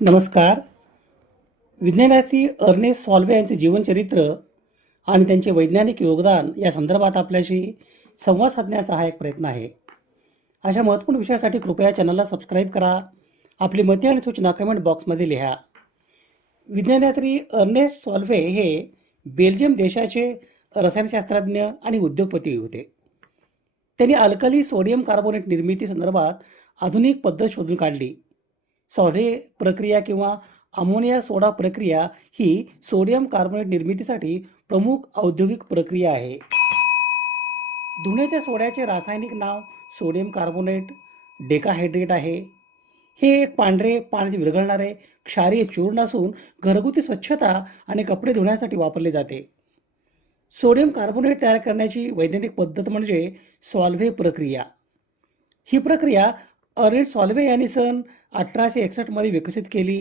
नमस्कार. विज्ञानातील Ernest Solvay यांचे जीवनचरित्र आणि त्यांचे वैज्ञानिक योगदान या संदर्भात आपल्याशी संवाद साधण्याचा हा एक प्रयत्न आहे. अशा महत्त्वपूर्ण विषयासाठी कृपया चॅनलला सबस्क्राईब करा. आपली मते आणि सूचना कमेंट बॉक्समध्ये लिहा. विज्ञानात्री अर्नेस्ट सॉल्वे हे बेल्जियम देशाचे रसायनशास्त्रज्ञ आणि उद्योगपती होते. त्यांनी अल्कली सोडियम कार्बोनेट निर्मिती संदर्भात आधुनिक पद्धत शोधून काढली. सॉल्वे प्रक्रिया किंवा अमोनिया सोडा प्रक्रिया ही सोडियम कार्बोनेट निर्मितीसाठी प्रमुख औद्योगिक प्रक्रिया आहे. धुण्याच्या सोड्याचे रासायनिक नाव सोडियम कार्बोनेट डेकाहायड्रेट आहे. हे एक पांढरे पाण्यात विरघळणारे क्षारीय चूर्ण असून घरगुती स्वच्छता आणि कपडे धुण्यासाठी वापरले जाते. सोडियम कार्बोनेट तयार करण्याची वैज्ञानिक पद्धत म्हणजे सॉल्वे प्रक्रिया. ही प्रक्रिया अर्नेस्ट सॉल्वे यांनी सन 1861 विकसित केली.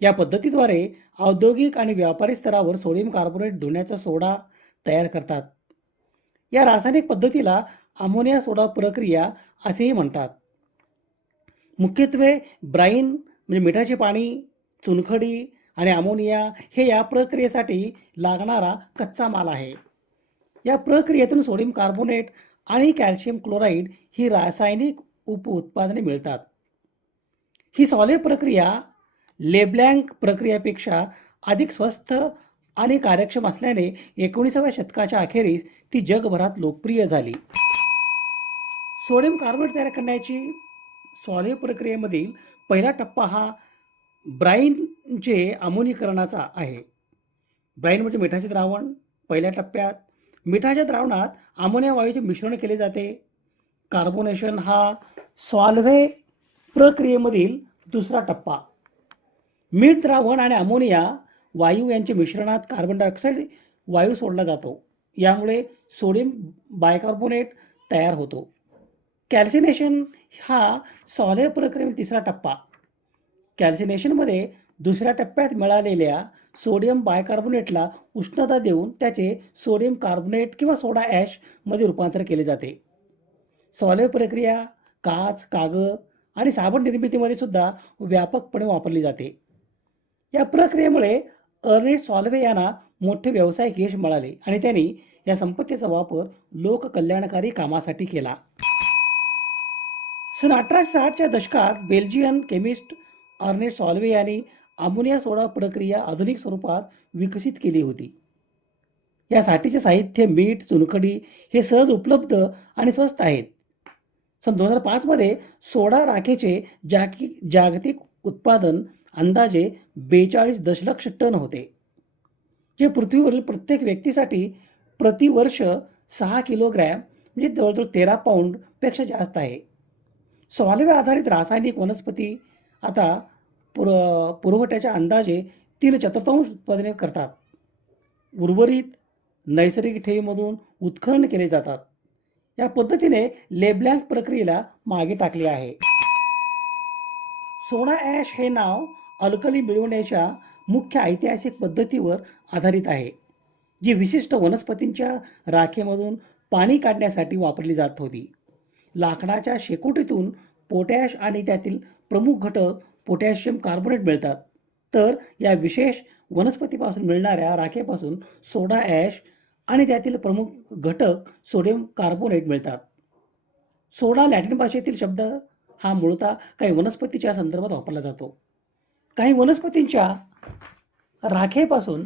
या पद्धतीद्वारे औद्योगिक आणि व्यापारी स्तरावर सोडियम कार्बोनेट धुण्याचा सोडा तयार करतात. या रासायनिक पद्धतीला अमोनिया सोडा प्रक्रिया असेही म्हणतात. मुख्यत्वे ब्राईन म्हणजे मिठाचे पाणी, चुनखडी आणि अमोनिया हे या प्रक्रियेसाठी लागणारा कच्चा माल आहे. या प्रक्रियेतून सोडियम कार्बोनेट आणि कॅल्शियम क्लोराईड ही रासायनिक उपउत्पादने मिळतात. ही सॉल्वे प्रक्रिया लेब्लँक प्रक्रियेपेक्षा अधिक स्वस्त आणि कार्यक्षम असल्याने 19व्या शतकाच्या अखेरीस ती जगभरात लोकप्रिय झाली. सोडियम कार्बोनेट तयार करण्याची सॉल्वे प्रक्रियेमधील पहिला टप्पा हा ब्राईनचे अमोनीकरणाचा आहे. ब्राईन म्हणजे मिठाचे द्रावण. पहिल्या टप्प्यात मिठाच्या द्रावणात अमोनिया वायूचे मिश्रण केले जाते. कार्बोनेशन हा सॉल्वे प्रक्रियेमधील दुसरा टप्पा. मीठ द्रावण आणि अमोनिया वायू यांच्या मिश्रणात कार्बन डायऑक्साईड वायू सोडला जातो. यामुळे सोडियम बायकार्बोनेट तयार होतो. कॅल्सिनेशन हा सॉल्वे प्रक्रियेतील तिसरा टप्पा. कॅल्सिनेशनमध्ये दुसऱ्या टप्प्यात मिळालेल्या सोडियम बायकार्बोनेटला उष्णता देऊन त्याचे सोडियम कार्बोनेट किंवा सोडा ॲश मध्ये रूपांतर केले जाते. सॉल्वे प्रक्रिया काच, कागद आणि साबण निर्मितीमध्ये सुद्धा व्यापकपणे वापरली जाते. या प्रक्रियेमुळे अर्नेस्ट सॉल्वे यांना मोठे व्यावसायिक यश मिळाले आणि त्यांनी या संपत्तीचा वापर लोककल्याणकारी कामासाठी केला. सन 1860च्या दशकात बेल्जियन केमिस्ट अर्नेस्ट सॉल्वे यांनी अमोनिया सोडा प्रक्रिया आधुनिक स्वरूपात विकसित केली होती. यासाठीचे साहित्य मीठ, चुनखडी हे सहज उपलब्ध आणि स्वस्त आहेत. सन 2005 सोडा राखेचे जागतिक उत्पादन अंदाजे 42 दशलक्ष टन होते, जे पृथ्वीवरील प्रत्येक व्यक्तीसाठी प्रतिवर्ष 6 किलोग्रॅम म्हणजे जवळजवळ 13 पाऊंडपेक्षा जास्त आहे. सॉल्वे आधारित रासायनिक वनस्पती आता पुरवठ्याच्या अंदाजे 3/4 उत्पादने करतात. उर्वरित नैसर्गिक ठेवीमधून उत्खनन केले जातात. या पद्धतीने लेब्लँक प्रक्रियेला मागे टाकले आहे. सोडा ॲश हे नाव अल्कली मिळवण्याच्या मुख्य ऐतिहासिक पद्धतीवर आधारित आहे, जी विशिष्ट वनस्पतींच्या राखेमधून पाणी काढण्यासाठी वापरली जात होती. लाकडाच्या शेकोटीतून पोटॅश आणि त्यातील प्रमुख घटक पोटॅशियम कार्बोनेट मिळतात, तर या विशेष वनस्पतीपासून मिळणाऱ्या राखेपासून सोडा ॲश आणि त्यातील प्रमुख घटक सोडियम कार्बोनेट मिळतात. सोडा लॅटिन भाषेतील शब्द हा मूळतः काही वनस्पतीच्या संदर्भात वापरला जातो. काही वनस्पतींच्या राखेपासून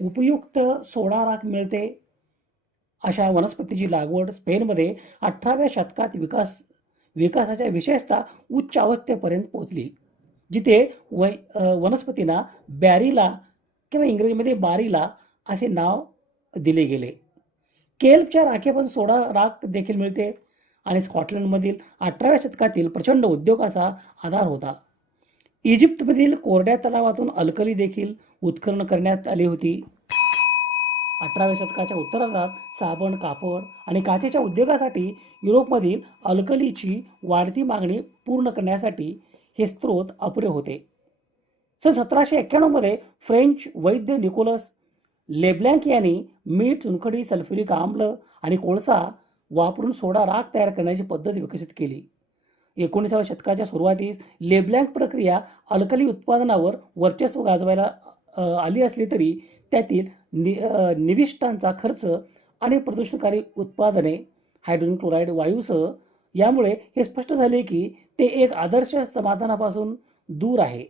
उपयुक्त सोडा राख मिळते. अशा वनस्पतीची लागवड स्पेनमध्ये 18व्या शतकात विकासाच्या विशेषतः उच्च अवस्थेपर्यंत पोहोचली, जिथे वनस्पतींना बॅरिला किंवा इंग्रजीमध्ये बारीला असे नाव दिले गेले. केल्पच्या राखेपासून सोडा राख देखील मिळते आणि स्कॉटलंडमधील 18व्या शतकातील प्रचंड उद्योगाचा आधार होता. इजिप्तमधील कोरड्या तलावातून अल्कली देखील उत्खनन करण्यात आली होती. 18व्या शतकाच्या उत्तरार्धात साबण, कापड आणि काचेच्या उद्योगासाठी युरोपमधील अल्कलीची वाढती मागणी पूर्ण करण्यासाठी हे स्रोत अपुरे होते. सन 1791 फ्रेंच वैद्य निकोलस लेब्लँक यांनी मीठ, चुनखडी, सल्फ्युरिक आम्ल आणि कोळसा वापरून सोडा राख तयार करण्याची पद्धत विकसित केली. 19व्या शतकाच्या सुरुवातीस लेब्लँक प्रक्रिया अल्कली उत्पादनावर वर्चस्व गाजवायला आली असली तरी त्यातील निविष्ठांचा खर्च आणि प्रदूषणकारी उत्पादने हायड्रोजन क्लोराईड वायूसह यामुळे हे स्पष्ट झाले की ते एक आदर्श समाधानापासून दूर आहे.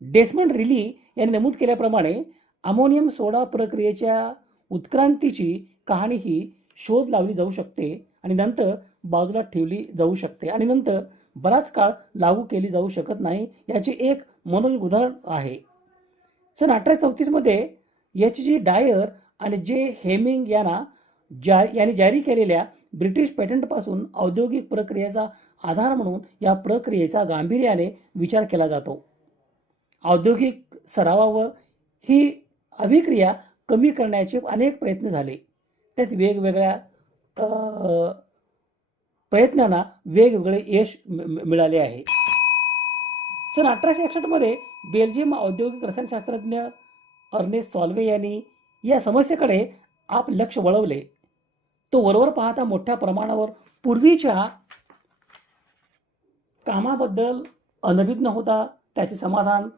डेसमंड रिली यांनी नमूद केल्याप्रमाणे अमोनियम सोडा प्रक्रियेच्या उत्क्रांतीची कहाणी ही शोध लावली जाऊ शकते आणि नंतर बाजूला ठेवली जाऊ शकते आणि नंतर बराच काळ लागू केली जाऊ शकत नाही याचे एक मनोरंजक उदाहरण आहे. सन 1834मध्ये H.G. डायर आणि जे हेमिंग यांनी जारी केलेल्या ब्रिटिश पेटंटपासून औद्योगिक प्रक्रियेचा आधार म्हणून या प्रक्रियेचा गांभीर्याने विचार केला जातो. औद्योगिक सरावावर ही अभिक्रिया कमी करण्याचे अनेक प्रयत्न झाले. त्यात वेगवेगळ्या प्रयत्नांना वेगवेगळे यश मिळाले आहे. सन 1861मध्ये बेल्जियम औद्योगिक रसायनशास्त्रज्ञ अर्नेस्ट सॉल्वे यांनी या समस्येकडे आपले लक्ष वळवले. तो वरवर पाहता मोठ्या प्रमाणावर पूर्वीच्या कामाबद्दल अनभिज्ञ होता. त्याचे समाधान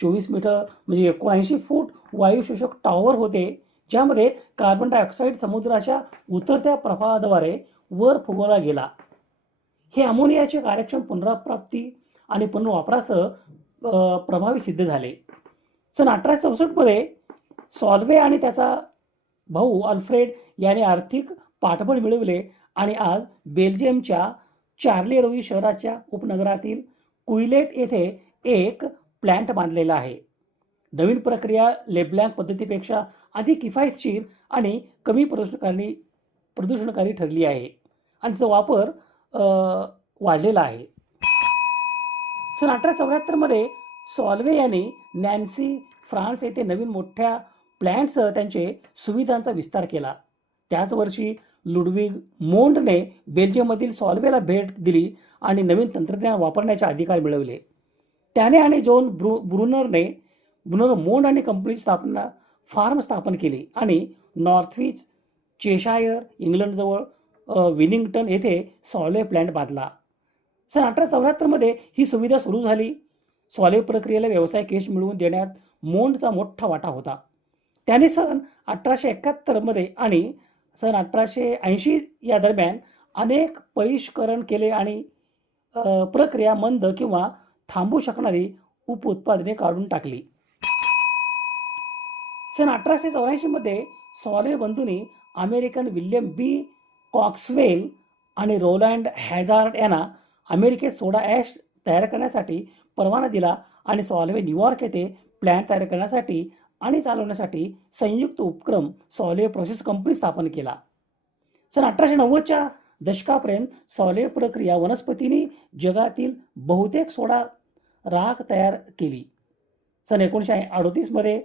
24 मीटर म्हणजे 79 फूट वायुशोषक टॉवर होते, ज्यामध्ये कार्बन डायऑक्साईड समुद्राच्या उतरत्या प्रवाहाद्वारे वर फुगवला गेला. हे अमोनियाचे कार्यक्षम पुनर्प्राप्ती आणि पुनर्वापरासह प्रभावी सिद्ध झाले. सन 1864मध्ये सॉल्वे आणि त्याचा भाऊ अल्फ्रेड यांनी आर्थिक पाठबळ मिळवले आणि आज बेल्जियमच्या चार्लेरोई शहराच्या उपनगरातील कुइलेट येथे एक प्लांट बांधलेला आहे. नवीन प्रक्रिया लेब्लँक पद्धतीपेक्षा अधिक किफायतशीर आणि कमी प्रदूषणकारी ठरली आहे आणि त्याचा वापर वाढलेला आहे. सन 1874मध्ये सॉल्वे यांनी नॅन्सी फ्रान्स येथे नवीन मोठ्या प्लॅंटसह त्यांचे सुविधांचा विस्तार केला. त्याच वर्षी लुडविग मोंडने बेल्जियममधील सॉल्वेला भेट दिली आणि नवीन तंत्रज्ञान वापरण्याचे अधिकार मिळवले. त्याने आणि जॉन ब्रुनर मोंड आणि कंपनीची फार्म स्थापन केली आणि नॉर्थविच चेशायर इंग्लंडजवळ विनिंग्टन येथे सॉल्वे प्लॅंट बांधला. सन 1874मध्ये ही सुविधा सुरू झाली. सॉल्वे प्रक्रियेला व्यावसायिक यश मिळवून देण्यात मोंडचा मोठा वाटा होता. त्याने सन 1871मध्ये आणि सन 1880 या दरम्यान अनेक परिष्करण केले आणि प्रक्रिया मंद किंवा थांबू शकणारी उपउत्पादने काढून टाकली. सन 1884मध्ये सॉल्वे बंधूंनी अमेरिकन विल्यम बी कॉक्सवेल आणि रोलँड हॅझार्ड यांना अमेरिकेत सोडा ॲश तयार करण्यासाठी परवाना दिला आणि सॉल्वे न्यूयॉर्क येथे प्लॅंट तयार करण्यासाठी आणि चालवण्यासाठी संयुक्त उपक्रम सॉल्वे प्रोसेस कंपनी स्थापन केला. सन 1890च्या दशकापर्यंत सॉल्वे प्रक्रिया वनस्पतींनी जगातील बहुतेक सोडा राख तयार केली. सन 1938मध्ये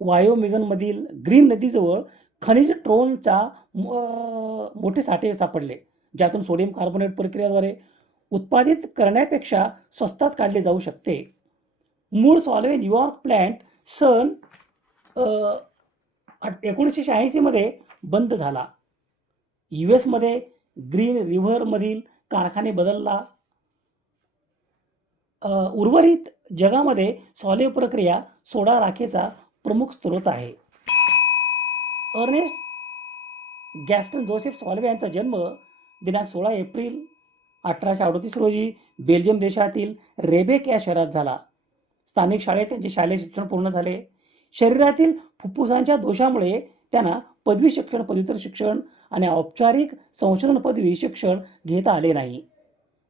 वायोमिगनमधील ग्रीन नदीजवळ खनिज ट्रोनचा मोठे साठे सापडले, ज्यातून सोडियम कार्बोनेट प्रक्रियेद्वारे उत्पादित करण्यापेक्षा स्वस्तात काढले जाऊ शकते. मूळ सॉल्वे न्यूयॉर्क प्लॅंट सन 1986मध्ये बंद झाला. US ग्रीन रिव्हरमधील कारखाने बदलला. उर्वरित जगामध्ये सॉल्वे प्रक्रिया सोडा राखेचा प्रमुख स्रोत आहे. अर्नेस्ट गॅस्टन जोसेफ सॉल्वे यांचा जन्म दिनांक 16 एप्रिल 1838 रोजी बेल्जियम देशातील रेबेक या शहरात झाला. स्थानिक शाळेत त्यांचे शालेय शिक्षण पूर्ण झाले. शरीरातील फुफ्फुसांच्या दोषामुळे त्यांना पदवी शिक्षण, पदव्युत्तर शिक्षण आणि औपचारिक संशोधन पदवी शिक्षण घेता आले नाही.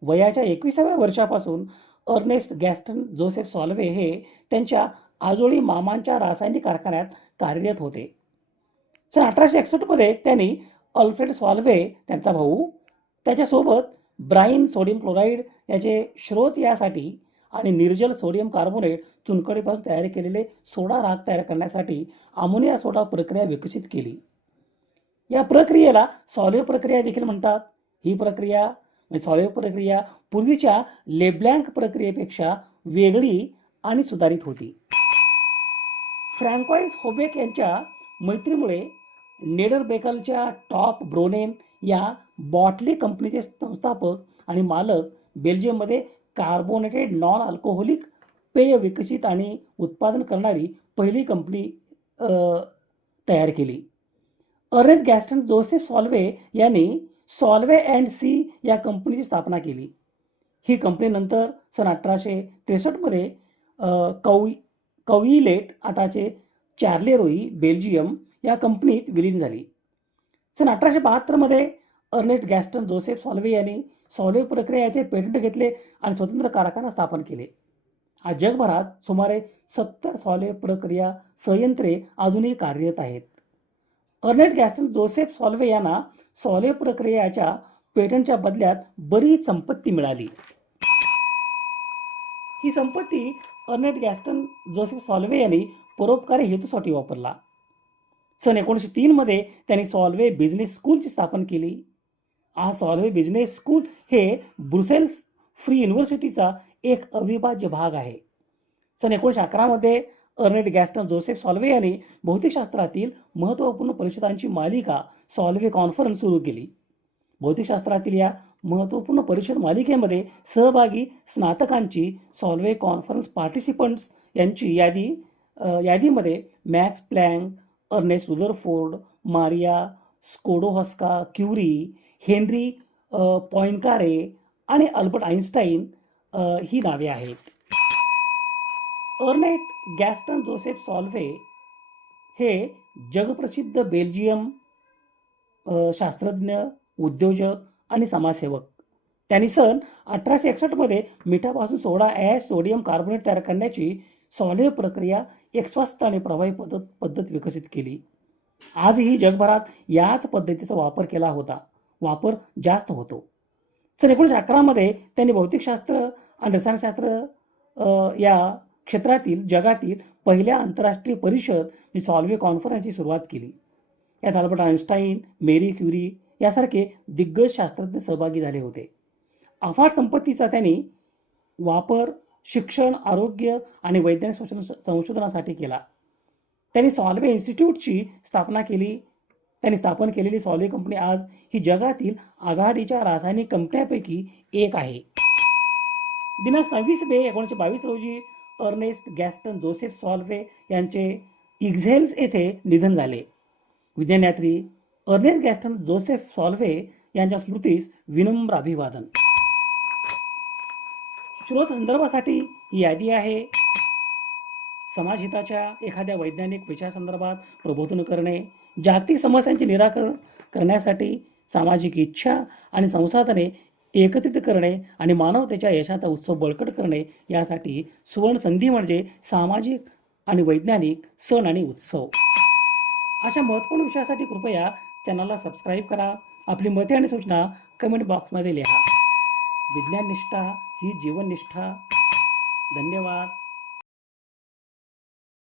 वयाच्या 21व्या वर्षापासून अर्नेस्ट गॅस्टन जोसेफ सॉल्वे हे त्यांच्या आजोळी मामांच्या रासायनिक कारखान्यात कार्यरत होते. सन 1861मध्ये त्यांनी अल्फ्रेड सॉल्वे, त्यांचा भाऊ, त्याच्यासोबत ब्राईन सोडियम क्लोराईड याचे स्रोत यासाठी आणि निर्जल सोडियम कार्बोनेट चुनखडीपासून तयार केलेले सोडा राख तयार करण्यासाठी अमोनिया सोडा प्रक्रिया विकसित केली. या प्रक्रियेला सॉल्वे प्रक्रिया देखील म्हणतात. ही प्रक्रिया सॉल्वे प्रक्रिया पूर्वीच्या लेब्लँक प्रक्रियेपेक्षा वेगळी आणि सुधारित होती. फ्रँकॉइस होबेक यांच्या मैत्रीमुळे नेडरबेकलच्या टॉप ब्रोनेन या बॉटली कंपनीचे संस्थापक आणि मालक बेल्जियममध्ये कार्बोनेटेड नॉन अल्कोहोलिक पेय विकसित आणि उत्पादन करणारी पहिली कंपनी तयार केली. अर्नेस्ट गॅस्टन जोसेफ सॉल्वे यांनी सॉल्वे अँड सी या कंपनीची स्थापना केली. ही कंपनी नंतर सन 1863 कविलेट आताचे चार्लेरोई बेल्जियम या कंपनीत विलीन झाली. सन 1872 अर्नेस्ट गॅस्टन जोसेफ सॉल्वे यांनी सॉल्वे प्रक्रियेचे पेटंट घेतले आणि स्वतंत्र कारखाना स्थापन केले. आज जगभरात सुमारे 70 सॉल्वे प्रक्रिया संयंत्रे अजूनही कार्यरत आहेत. अर्नेस्ट गॅस्टन जोसेफ सॉल्वे यांना सॉल्वे प्रक्रियेच्या पेटंटच्या बदल्यात बरीच संपत्ती मिळाली. ही संपत्ती अर्नेस्ट गॅस्टन जोसेफ सॉल्वे यांनी परोपकारी हेतूसाठी वापरला. सन 1903 त्यांनी सॉल्वे बिझनेस स्कूलची स्थापना केली. आज सॉल्वे बिझनेस स्कूल हे ब्रुसेल्स फ्री युनिव्हर्सिटीचा एक अविभाज्य भाग आहे. सन 1911 अर्नेस्ट गॅस्टन जोसेफ सॉल्वे यांनी भौतिकशास्त्रातील महत्त्वपूर्ण परिषदांची मालिका सॉल्वे कॉन्फरन्स सुरू केली. भौतिकशास्त्रातील या महत्त्वपूर्ण परिषद मालिकेमध्ये सहभागी स्नातकांची सॉल्वे कॉन्फरन्स पार्टिसिपंट्स यांची यादीमध्ये Max Planck, Ernest Rutherford, Maria Sklodowska Curie, Henri Poincare आणि अल्बर्ट आइन्स्टाईन ही नावे आहेत. अर्नेस्ट गॅस्टन जोसेफ सॉल्वे हे जगप्रसिद्ध बेल्जियम शास्त्रज्ञ, उद्योजक आणि समाजसेवक. त्यांनी सन 1861 मिठापासून सोडा ॲश सोडियम कार्बोनेट तयार करण्याची सॉल्वे प्रक्रिया एक स्वस्त आणि प्रभावी पद्धत विकसित केली. आजही जगभरात याच पद्धतीचा वापर जास्त होतो. सन 1911 त्यांनी भौतिकशास्त्र आणि रसायनशास्त्र या क्षेत्रातील जगातील पहिल्या आंतरराष्ट्रीय परिषद सॉल्वे कॉन्फरन्सची सुरुवात केली. यात अल्बर्ट आइन्स्टाईन, मेरी क्युरी यासारखे दिग्गज शास्त्रज्ञ सहभागी झाले होते. अफाट संपत्तीचा त्यांनी वापर शिक्षण, आरोग्य आणि वैज्ञानिक संशोधनासाठी केला. त्यांनी सॉल्वे इन्स्टिट्यूटची स्थापना केली. त्यांनी स्थापन केलेली सॉल्वे कंपनी आज ही जगातील आघाडीच्या रासायनिक कंपन्यांपैकी एक आहे. दिनांक 26 मे 1922 रोजी अर्नेस्ट गॅस्टन जोसेफ सॉल्वे यांचे इक्झेल्स येथे निधन झाले. विज्ञानयात्री अर्नेस्ट गॅस्टन जोसेफ सॉल्वे यांच्या स्मृतीस विनम्र अभिवादन. स्रोत संदर्भासाठी ही यादी आहे. समाजहिताच्या एखाद्या वैज्ञानिक विषयासंदर्भात प्रबोधन करणे, जागतिक समस्यांचे निराकरण करण्यासाठी सामाजिक इच्छा आणि संसाधने एकत्रित करणे आणि मानवतेच्या यशाचा उत्सव बळकट करणे यासाठी सुवर्ण संधी म्हणजे सामाजिक आणि वैज्ञानिक सण आणि उत्सव. अशा महत्त्वपूर्ण विषयासाठी कृपया चॅनलला सबस्क्राईब करा. आपली मते आणि सूचना कमेंट बॉक्समध्ये लिहा. विज्ञान निष्ठा ही जीवननिष्ठा. धन्यवाद.